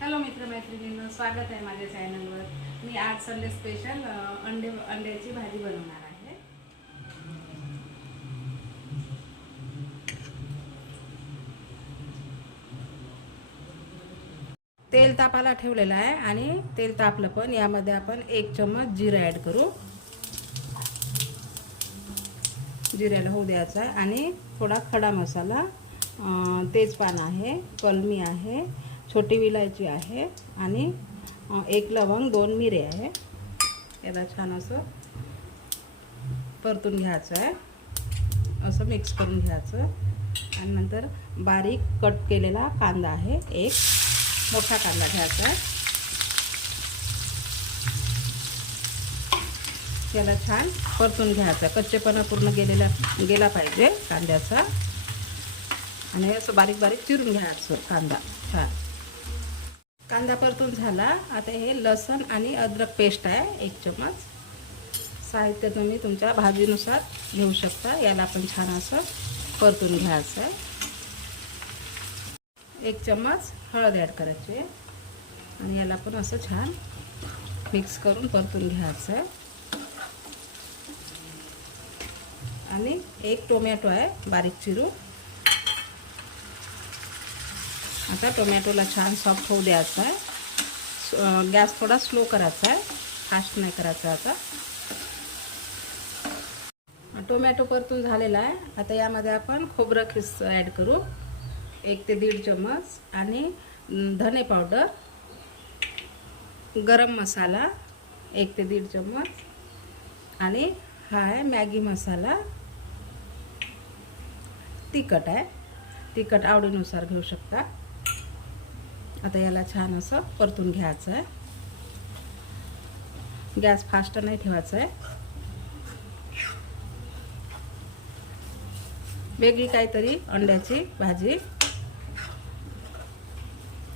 Hello मित्रमैत्रिणींनो. स्वागत आहे माझ्या चॅनलवर मी आज संडे स्पेशल अंडे अंड्याची भाजी बनवणार आहे. तेल तापाला ठेवलेलं आहे आणि तेल तापलं पण. यामध्ये आपण एक चम्मच जिरा ॲड करू. जिऱ्याला होऊ द्यायचा आणि थोडा खडा मसाला तेजपान आहे कलमी आहे छोटी विलायची आहे आणि एक लवंग दोन मिरे आहे. याला छान असं परतून घ्यायचं आहे. असं मिक्स करून घ्यायचं. आणि नंतर बारीक कट केलेला कांदा आहे. एक मोठा कांदा घ्यायचा आहे. त्याला छान परतून घ्यायचा कच्चेपणा पूर्ण गेलेला गेला पाहिजे कांद्याचा. आणि असं बारीक बारीक चिरून घ्यायचं कांदा. छान. कांदा परतून झाला. आता हे लसण आणि अद्रक पेस्ट आहे एक चमच साहित्य तुम्ही तुमच्या भाजीनुसार घेऊ शकता. याला पण छान असं परतून घ्यायचं आहे. एक चम्मच हळद ॲड करायची आहे. आणि याला पण असं छान मिक्स करून परतून घ्यायचं आहे. आणि एक टोमॅटो आहे बारीक चिरून. आता टोमॅटोला छान सॉफ्ट होऊ द्यायचा आहे. गॅस थोडा स्लो करायचा आहे. फास्ट नाही करायचा आता. टोमॅटो परतून झालेला आहे. आता यामध्ये आपण खोबरं खिस ॲड करू. एक ते दीड चम्मच आणि धने पावडर गरम मसाला एक ते दीड चम्मच आणि हा आहे मॅगी मसाला. तिखट आहे. तिखट आवडीनुसार घेऊ शकता. आता याला छान असं परतून घ्यायचं आहे. गॅस फास्ट नाही ठेवायचा आहे. वेगळी काहीतरी अंड्याची भाजी.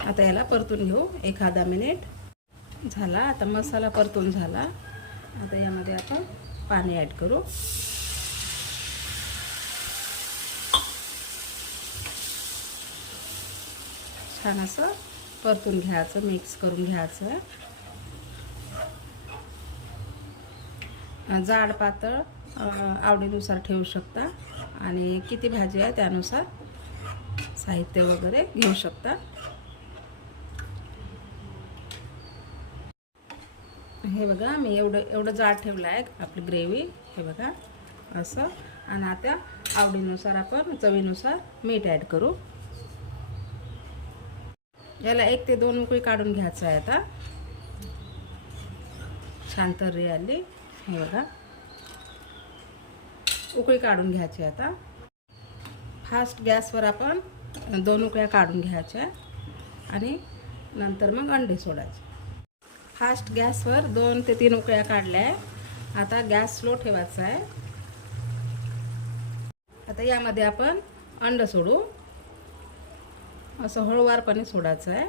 आता याला परतून घेऊ. एखादा मिनिट. झाला. आता मसाला परतून झाला. आता यामध्ये आपण पाणी ॲड करू. छान असं परतून घ्यायचं मिक्स करून घ्यायचं. जाड पातळ आवडीनुसार ठेवू शकता. आणि किती भाजी आहे त्यानुसार साहित्य वगैरे घेऊ शकता. हे बघा मी एवढं एवढं जाड ठेवलं आहे आपली ग्रेव्ही. हे बघा असं. आणि आता आवडीनुसार आपण चवीनुसार मीठ ॲड करू. याला एक ते दोन उकळी काढून घ्यायचं आहे आता. छान तर्री आली. हे बघा. उकळी काढून घ्यायची आता. फास्ट गॅसवर आपण दोन उकळ्या काढून घ्यायच्या. आणि नंतर मग अंडे सोडायचे. फास्ट गॅसवर दोन ते तीन उकळ्या काढल्या आहे. आता गॅस स्लो ठेवायचा आहे. आता यामध्ये आपण अंड सोडू. असं हळूवारपणे सोडायचं आहे.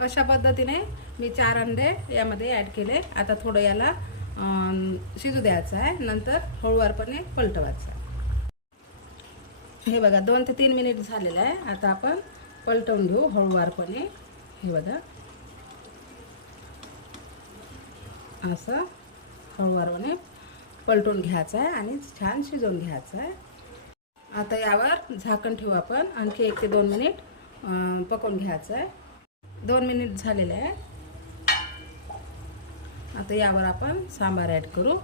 अशा पद्धतीने मी चार अंडे यामध्ये ॲड केले. आता थोडं याला शिजू द्यायचं आहे. नंतर हळूवारपणे पलटवायचं आहे. हे बघा दोन ते तीन मिनिट झालेलं आहे. आता आपण पलटवून घेऊ हळूवारपणे. हे बघा. असं हळूवारपणे पलटून घ्यायचं आहे आणि छान शिजवून घ्यायचं आहे आता यावर झाकण ठेवू आपण. आणखी एक ते दोन मिनिट पकवून घ्यायचं आहे दोन मिनिट झालेले आहे आता यावर आपण सांबार ॲड करू.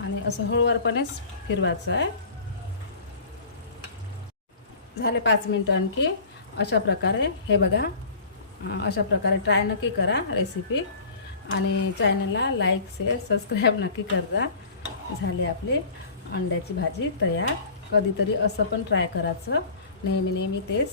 आणि असं हळूवारपणेच फिरवायचं आहे झाले पाच मिनटं आणखी. अशा प्रकारे हे बघा अशा प्रकारे ट्राय नक्की करा रेसिपी आणि चॅनलला लाईक शेअर सबस्क्राईब नक्की करजा. झाली आपली अंड्याची भाजी तयार. कधीतरी असं पण ट्राय करायचं. नेहमी नेहमी तेच.